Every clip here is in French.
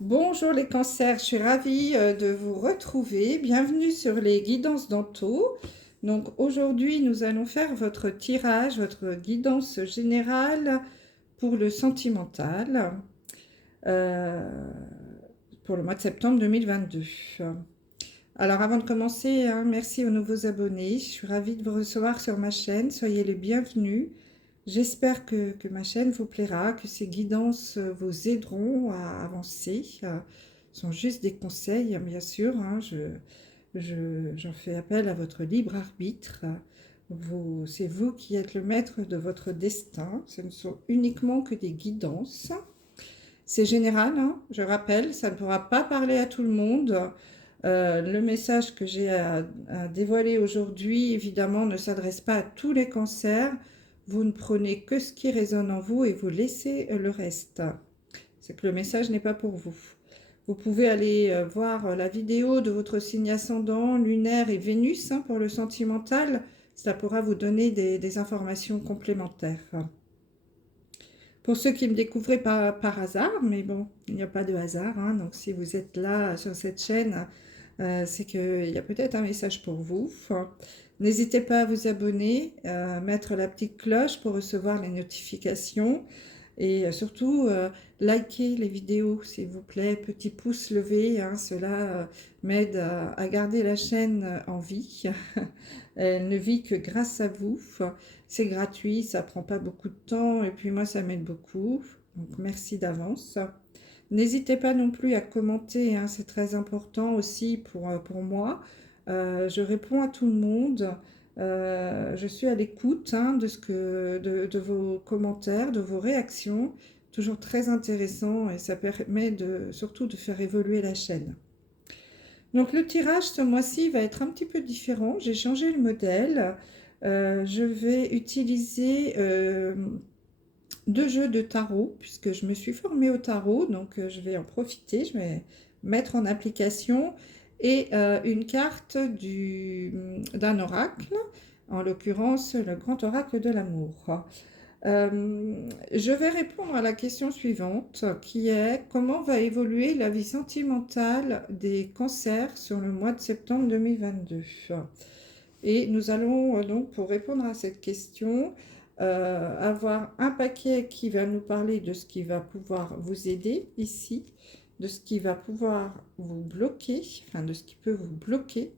Bonjour les cancers, je suis ravie de vous retrouver. Bienvenue sur les guidances d'Anto. Donc aujourd'hui, nous allons faire votre tirage, votre guidance générale pour le sentimental euh, pour le mois de septembre 2022. Alors avant de commencer, merci aux nouveaux abonnés. Je suis ravie de vous recevoir sur ma chaîne. Soyez les bienvenus. J'espère que ma chaîne vous plaira, que ces guidances vous aideront à avancer. Ce sont juste des conseils, bien sûr. J'en fais appel à votre libre arbitre. C'est vous qui êtes le maître de votre destin. Ce ne sont uniquement que des guidances. C'est général, je rappelle, ça ne pourra pas parler à tout le monde. Le message que j'ai à dévoiler aujourd'hui, évidemment, ne s'adresse pas à tous les cancers. Vous ne prenez que ce qui résonne en vous et vous laissez le reste. C'est que le message n'est pas pour vous. Vous pouvez aller voir la vidéo de votre signe ascendant, lunaire et Vénus pour le sentimental. Ça pourra vous donner des informations complémentaires. Pour ceux qui me découvraient par hasard, mais bon, il n'y a pas de hasard, donc si vous êtes là sur cette chaîne, c'est qu'il y a peut-être un message pour vous. N'hésitez pas à vous abonner, mettre la petite cloche pour recevoir les notifications et surtout liker les vidéos s'il vous plaît, petit pouce levé, cela m'aide à garder la chaîne en vie. Elle ne vit que grâce à vous. C'est gratuit, ça prend pas beaucoup de temps et puis moi ça m'aide beaucoup. Donc merci d'avance. N'hésitez pas non plus à commenter, c'est très important aussi pour moi. Je réponds à tout le monde. Je suis à l'écoute de vos commentaires, de vos réactions. Toujours très intéressant et ça permet surtout de faire évoluer la chaîne. Donc le tirage ce mois-ci va être un petit peu différent. J'ai changé le modèle. Je vais utiliser deux jeux de tarot puisque je me suis formée au tarot. Donc je vais en profiter. Je vais mettre en application et une carte d'un oracle, en l'occurrence le grand oracle de l'amour. Je vais répondre à la question suivante qui est: comment va évoluer la vie sentimentale des cancers sur le mois de septembre 2022? Et nous allons donc, pour répondre à cette question, avoir un paquet qui va nous parler de ce qui va pouvoir vous aider ici, de ce qui va pouvoir vous bloquer, enfin de ce qui peut vous bloquer,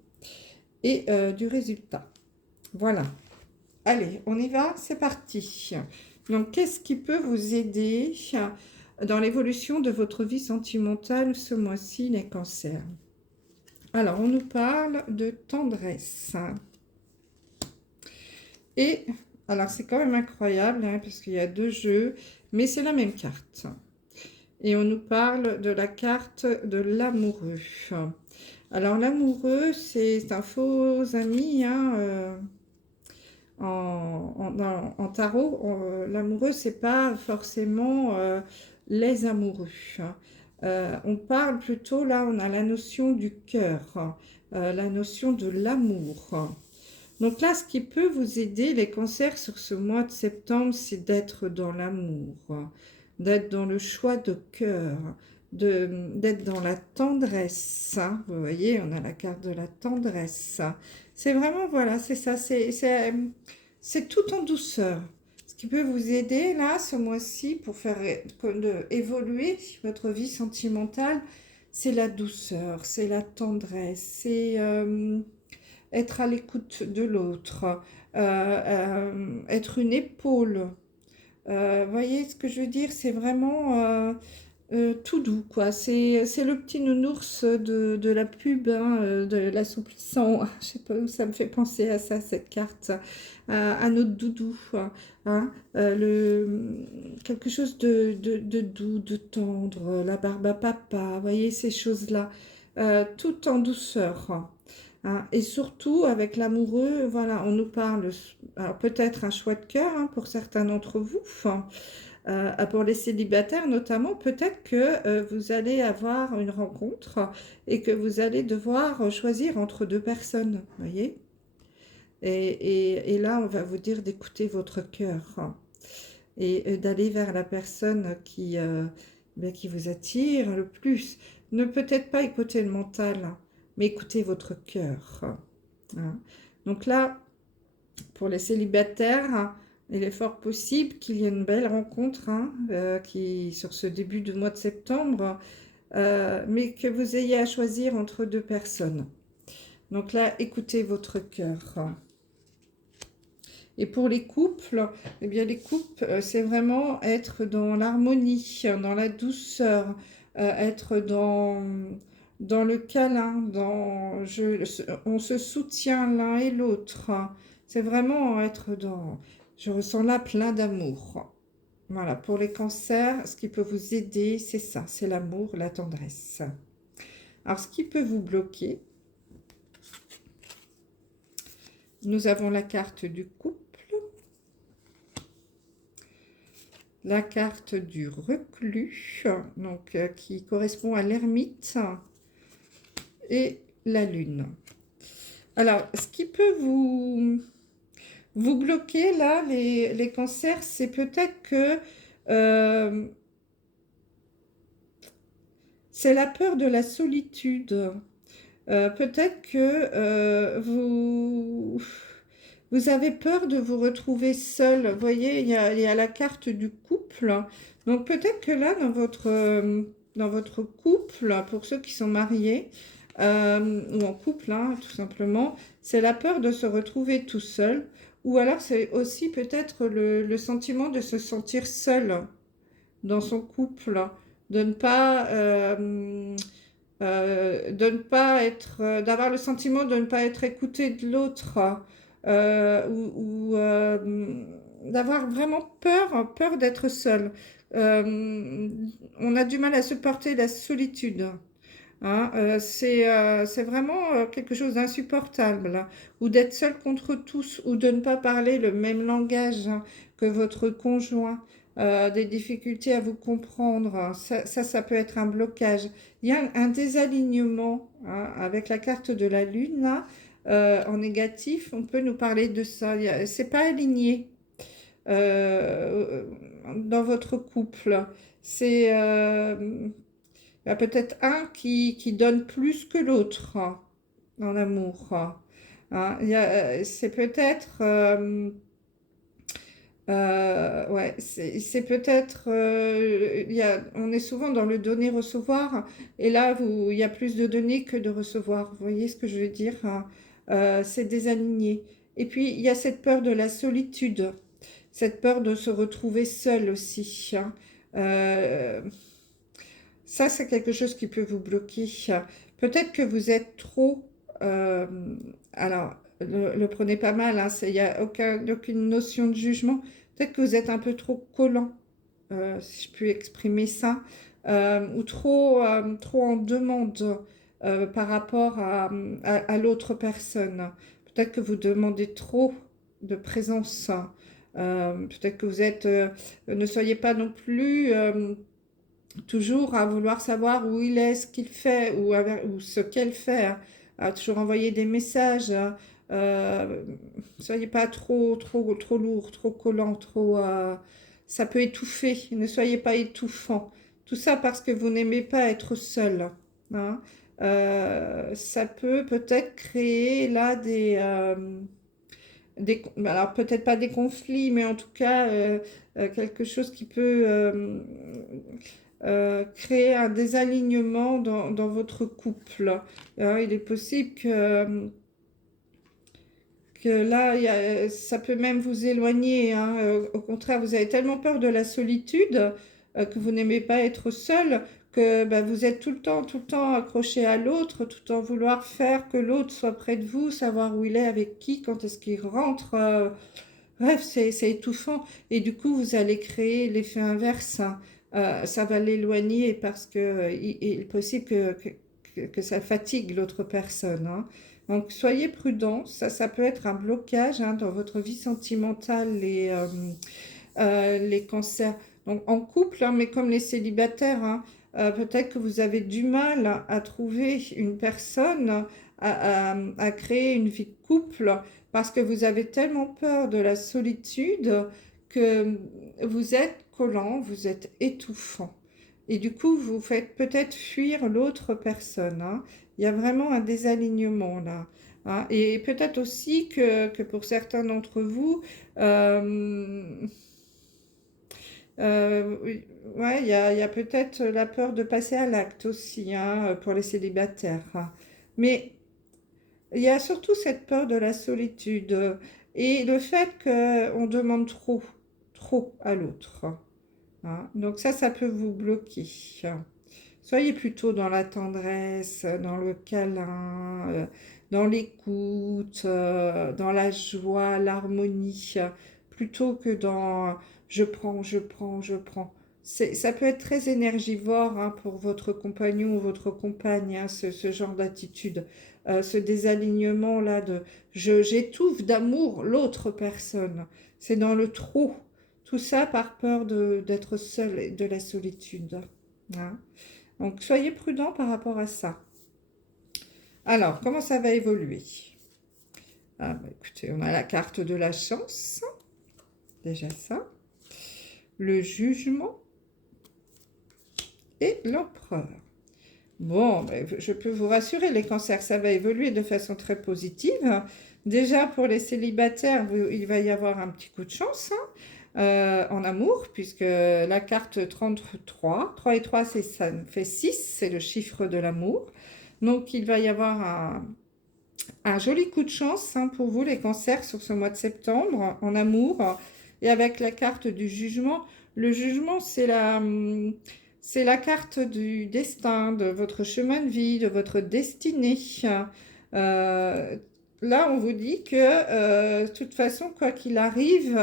et du résultat. Voilà. Allez, on y va, c'est parti. Donc, qu'est-ce qui peut vous aider dans l'évolution de votre vie sentimentale ce mois-ci, les cancers? Alors, on nous parle de tendresse. Et, alors c'est quand même incroyable, parce qu'il y a deux jeux, mais c'est la même carte. Et on nous parle de la carte de l'amoureux. Alors, l'amoureux, c'est un faux ami, en tarot, l'amoureux, c'est pas forcément les amoureux. On parle plutôt, là, on a la notion du cœur, la notion de l'amour. Donc là, ce qui peut vous aider, les cancers, sur ce mois de septembre, c'est d'être dans l'amour, d'être dans le choix de cœur, d'être dans la tendresse. Vous voyez, on a la carte de la tendresse. C'est vraiment, voilà, c'est ça, c'est tout en douceur. Ce qui peut vous aider, là, ce mois-ci, pour faire évoluer votre vie sentimentale, c'est la douceur, c'est la tendresse, c'est être à l'écoute de l'autre, être une épaule. Voyez ce que je veux dire? C'est vraiment tout doux, quoi. C'est le petit nounours de la pub, de l'assouplissant. Je sais pas où ça me fait penser à ça, cette carte. À notre doudou, quelque chose de doux, de tendre, la barbe à papa. Voyez ces choses-là, tout en douceur. Et surtout, avec l'amoureux, voilà, on nous parle peut-être un choix de cœur, pour certains d'entre vous. Pour les célibataires notamment, peut-être que vous allez avoir une rencontre et que vous allez devoir choisir entre deux personnes, voyez. Et là, on va vous dire d'écouter votre cœur et d'aller vers la personne bien, qui vous attire le plus. Ne peut-être pas écouter le mental, hein, mais écoutez votre cœur. Hein. Donc là, pour les célibataires, hein, il est fort possible qu'il y ait une belle rencontre hein, sur ce début de mois de septembre, mais que vous ayez à choisir entre deux personnes. Donc là, écoutez votre cœur. Et pour les couples, eh bien les couples, c'est vraiment être dans l'harmonie, dans la douceur, être dans le câlin, on se soutient l'un et l'autre. C'est vraiment être dans... Je ressens là plein d'amour. Voilà, pour les cancers, ce qui peut vous aider, c'est ça, c'est l'amour, la tendresse. Alors, ce qui peut vous bloquer, nous avons la carte du couple, la carte du reclus, donc qui correspond à l'ermite, et la lune. Alors, ce qui peut vous bloquer là, les cancers, c'est peut-être que c'est la peur de la solitude. Peut-être que vous avez peur de vous retrouver seul. Vous voyez, il y a la carte du couple. Donc peut-être que là, dans votre couple, pour ceux qui sont mariés, ou en couple, hein, tout simplement, c'est la peur de se retrouver tout seul. Ou alors c'est aussi peut-être le sentiment de se sentir seul dans son couple, de ne pas... de ne pas être, d'avoir le sentiment de ne pas être écouté de l'autre, ou d'avoir vraiment peur d'être seul. On a du mal à supporter la solitude. Hein, c'est vraiment quelque chose d'insupportable, hein, ou d'être seul contre tous, ou de ne pas parler le même langage hein, que votre conjoint, des difficultés à vous comprendre, hein, ça peut être un blocage. Il y a un désalignement hein, avec la carte de la lune, là, en négatif, on peut nous parler de ça. C'est pas aligné dans votre couple. C'est... il y a peut-être un qui donne plus que l'autre hein, dans l'amour. Hein. C'est peut-être... ouais, c'est peut-être... on est souvent dans le donner-recevoir. Et là, il y a plus de donner que de recevoir. Vous voyez ce que je veux dire hein. C'est désaligné. Et puis, il y a cette peur de la solitude. Cette peur de se retrouver seul aussi. Hein. Ça, c'est quelque chose qui peut vous bloquer. Peut-être que vous êtes trop... euh, alors, le prenez pas mal, hein, il n'y a aucune notion de jugement. Peut-être que vous êtes un peu trop collant, si je puis exprimer ça, ou trop en demande par rapport à l'autre personne. Peut-être que vous demandez trop de présence. Peut-être que vous êtes... ne soyez pas non plus... toujours à vouloir savoir où il est, ce qu'il fait ou ce qu'elle fait, hein, à toujours envoyer des messages. Hein, soyez pas trop lourd, trop collant, ça peut étouffer. Ne soyez pas étouffant. Tout ça parce que vous n'aimez pas être seul. Hein. Ça peut peut-être créer là alors peut-être pas des conflits, mais en tout cas quelque chose qui peut créer un désalignement dans votre couple. Hein, il est possible que là, ça peut même vous éloigner. Hein. Au contraire, vous avez tellement peur de la solitude que vous n'aimez pas être seul, que bah, vous êtes tout le temps accroché à l'autre, tout en vouloir faire que l'autre soit près de vous, savoir où il est, avec qui, quand est-ce qu'il rentre. Bref, c'est étouffant. Et du coup, vous allez créer l'effet inverse. Hein. Ça va l'éloigner parce que il est possible que ça fatigue l'autre personne. Hein. Donc, soyez prudents. Ça peut être un blocage hein, dans votre vie sentimentale, les cancers. Donc, en couple, hein, mais comme les célibataires, hein, peut-être que vous avez du mal à trouver une personne, à créer une vie de couple, parce que vous avez tellement peur de la solitude que vous êtes collant, vous êtes étouffant. Et du coup, vous faites peut-être fuir l'autre personne, hein. Il y a vraiment un désalignement là, hein. Et peut-être aussi que pour certains d'entre vous, oui, ouais, il y a peut-être la peur de passer à l'acte aussi, hein, pour les célibataires, hein. Mais il y a surtout cette peur de la solitude et le fait qu'on demande trop, trop à l'autre, hein. Donc ça peut vous bloquer. Soyez plutôt dans la tendresse, dans le câlin, dans l'écoute, dans la joie, l'harmonie, plutôt que dans je prends, je prends, je prends. Ça peut être très énergivore, hein, pour votre compagnon ou votre compagne, hein, ce genre d'attitude, ce désalignement-là de j'étouffe d'amour l'autre personne. C'est dans le trop. Tout ça par peur d'être seul et de la solitude, hein. Donc, soyez prudent par rapport à ça. Alors, comment ça va évoluer? Ah, bah, écoutez, on a la carte de la chance, déjà ça, le jugement et l'empereur. Bon, bah, je peux vous rassurer, les cancers, ça va évoluer de façon très positive. Déjà, pour les célibataires, il va y avoir un petit coup de chance, hein, en amour, puisque la carte 33, 3 et 3, ça fait 6, c'est le chiffre de l'amour. Donc, il va y avoir un joli coup de chance, hein, pour vous, les cancers, sur ce mois de septembre, en amour. Et avec la carte du jugement, le jugement, c'est la carte du destin, de votre chemin de vie, de votre destinée. Euh, Là, on vous dit que, de toute façon, quoi qu'il arrive,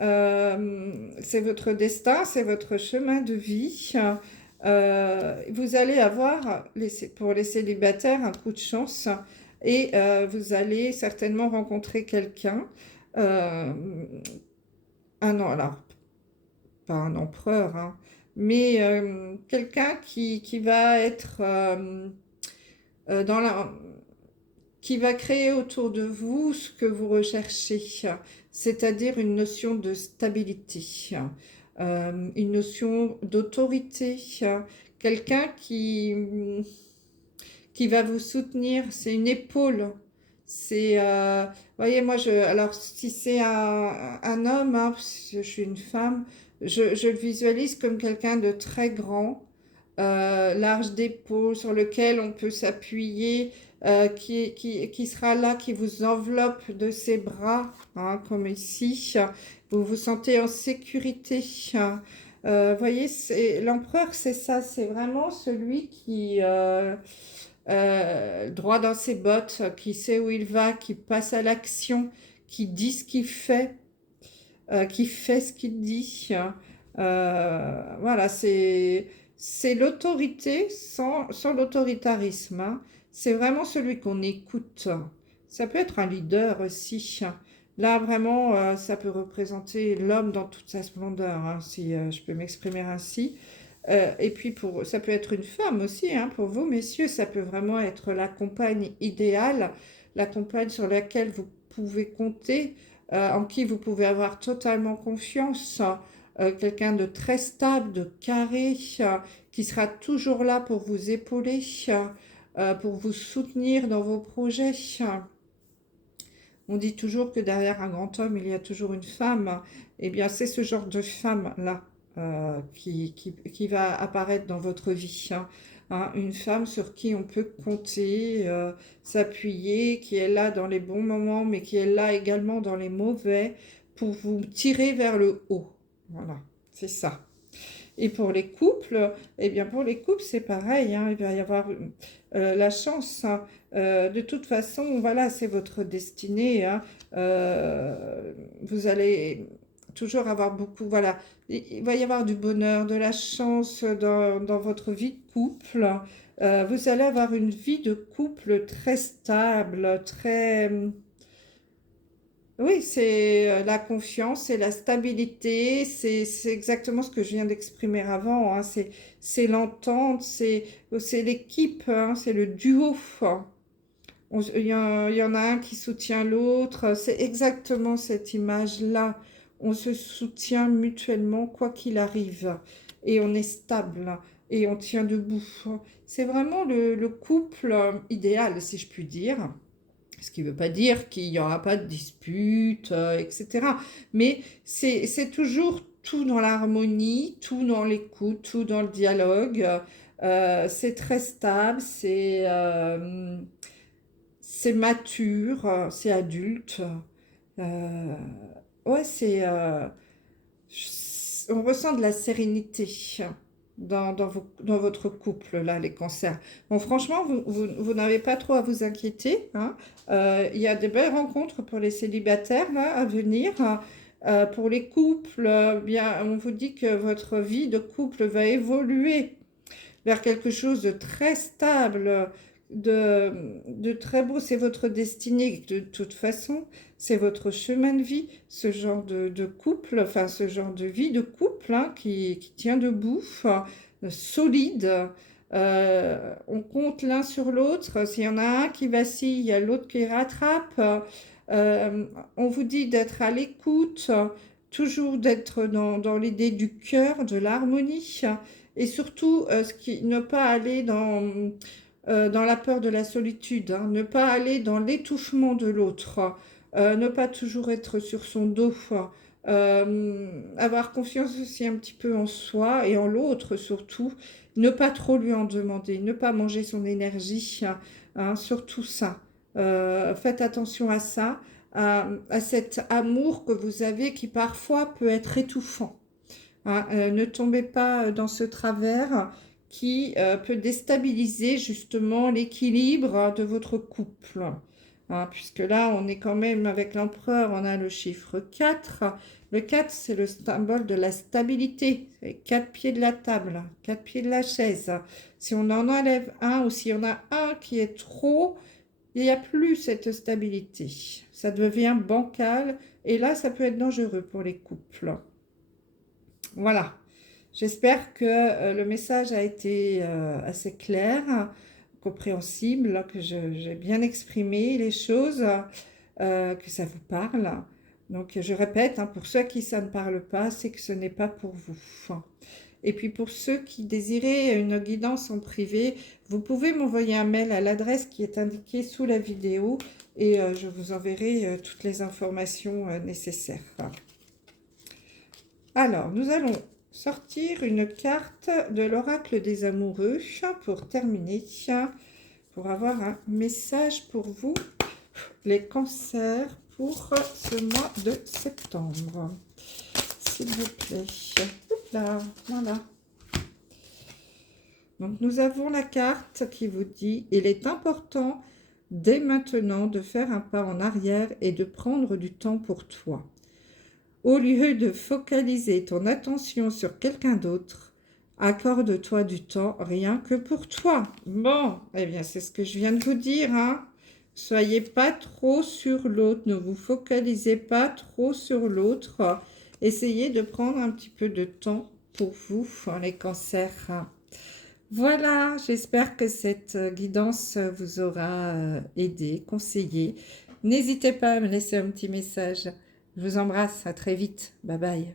c'est votre destin, c'est votre chemin de vie. Vous allez avoir, pour les célibataires, un coup de chance et vous allez certainement rencontrer quelqu'un. Euh, alors, pas un empereur, hein, mais quelqu'un qui va être dans la qui va créer autour de vous ce que vous recherchez, c'est-à-dire une notion de stabilité, une notion d'autorité, quelqu'un qui va vous soutenir, c'est une épaule. C'est, voyez, moi, alors si c'est un homme, hein, parce que je suis une femme, je le visualise comme quelqu'un de très grand, large d'épaule, sur lequel on peut s'appuyer, qui sera là, qui vous enveloppe de ses bras, hein, comme ici. Vous vous sentez en sécurité, hein. Voyez, l'empereur, c'est ça, c'est vraiment celui qui, droit dans ses bottes, qui sait où il va, qui passe à l'action, qui dit ce qu'il fait, qui fait ce qu'il dit, hein. Voilà, c'est l'autorité sans l'autoritarisme, hein. C'est vraiment celui qu'on écoute. Ça peut être un leader aussi. Là, vraiment, ça peut représenter l'homme dans toute sa splendeur, hein, si je peux m'exprimer ainsi. Et puis, ça peut être une femme aussi, hein, pour vous, messieurs, ça peut vraiment être la compagne idéale, la compagne sur laquelle vous pouvez compter, en qui vous pouvez avoir totalement confiance, quelqu'un de très stable, de carré, qui sera toujours là pour vous épauler, pour vous soutenir dans vos projets. On dit toujours que derrière un grand homme, il y a toujours une femme. Eh bien, c'est ce genre de femme-là, qui va apparaître dans votre vie, hein. Hein, une femme sur qui on peut compter, s'appuyer, qui est là dans les bons moments, mais qui est là également dans les mauvais, pour vous tirer vers le haut. Voilà, c'est ça. Et pour les couples, eh bien pour les couples, c'est pareil, hein, il va y avoir la chance, hein. De toute façon, voilà, c'est votre destinée, hein. Vous allez toujours avoir beaucoup, voilà, il va y avoir du bonheur, de la chance dans votre vie de couple. Vous allez avoir une vie de couple très stable, très... Oui, c'est la confiance, c'est la stabilité, c'est exactement ce que je viens d'exprimer avant, hein. C'est l'entente, c'est l'équipe, hein, c'est le duo, hein. Il y en a un qui soutient l'autre, c'est exactement cette image-là. On se soutient mutuellement, quoi qu'il arrive. et on est stable et on tient debout. C'est vraiment le couple idéal, si je puis dire. Ce qui ne veut pas dire qu'il n'y aura pas de disputes, etc. Mais c'est toujours tout dans l'harmonie, tout dans l'écoute, tout dans le dialogue. C'est très stable, c'est mature, c'est adulte. Euh, ouais, on ressent de la sérénité dans votre couple, là, les cancers. Bon, franchement, vous n'avez pas trop à vous inquiéter, hein. Il y a des belles rencontres pour les célibataires, là, à venir. Pour les couples, bien, on vous dit que votre vie de couple va évoluer vers quelque chose de très stable, de très beau. C'est votre destinée, de toute façon, c'est votre chemin de vie, ce genre de couple, enfin ce genre de vie de couple, hein, qui tient debout, solide. On compte l'un sur l'autre. S'il y en a un qui vacille, il y a l'autre qui rattrape. On vous dit d'être à l'écoute, toujours d'être dans l'idée du cœur, de l'harmonie. Et surtout, ne pas aller dans la peur de la solitude, hein, ne pas aller dans l'étouffement de l'autre, ne pas toujours être sur son dos, avoir confiance aussi un petit peu en soi et en l'autre surtout, ne pas trop lui en demander, ne pas manger son énergie, hein, surtout ça. Faites attention à ça, à cet amour que vous avez qui parfois peut être étouffant. Hein, ne tombez pas dans ce travers qui peut déstabiliser justement l'équilibre de votre couple. Hein, puisque là, on est quand même avec l'empereur, on a le chiffre 4. Le 4, c'est le symbole de la stabilité. C'est 4 pieds de la table, 4 pieds de la chaise. Si on en enlève un ou s'il y en a un qui est trop, il n'y a plus cette stabilité. Ça devient bancal et là, ça peut être dangereux pour les couples. Voilà, j'espère que le message a été assez clair, compréhensible, que j'ai bien exprimé les choses, que ça vous parle. Donc je répète, hein, pour ceux à qui ça ne parle pas, c'est que ce n'est pas pour vous. Et puis pour ceux qui désiraient une guidance en privé, vous pouvez m'envoyer un mail à l'adresse qui est indiquée sous la vidéo et je vous enverrai toutes les informations nécessaires. Alors, nous allons sortir une carte de l'oracle des amoureux pour terminer, pour avoir un message pour vous, les cancers, pour ce mois de septembre. S'il vous plaît. Là, voilà. Donc, nous avons la carte qui vous dit « Il est important dès maintenant de faire un pas en arrière et de prendre du temps pour toi. » Au lieu de focaliser ton attention sur quelqu'un d'autre, accorde-toi du temps rien que pour toi. Bon, eh bien, c'est ce que je viens de vous dire, hein. Soyez pas trop sur l'autre, ne vous focalisez pas trop sur l'autre. Essayez de prendre un petit peu de temps pour vous, les cancers. Voilà, j'espère que cette guidance vous aura aidé, conseillé. N'hésitez pas à me laisser un petit message. Je vous embrasse, à très vite. Bye bye.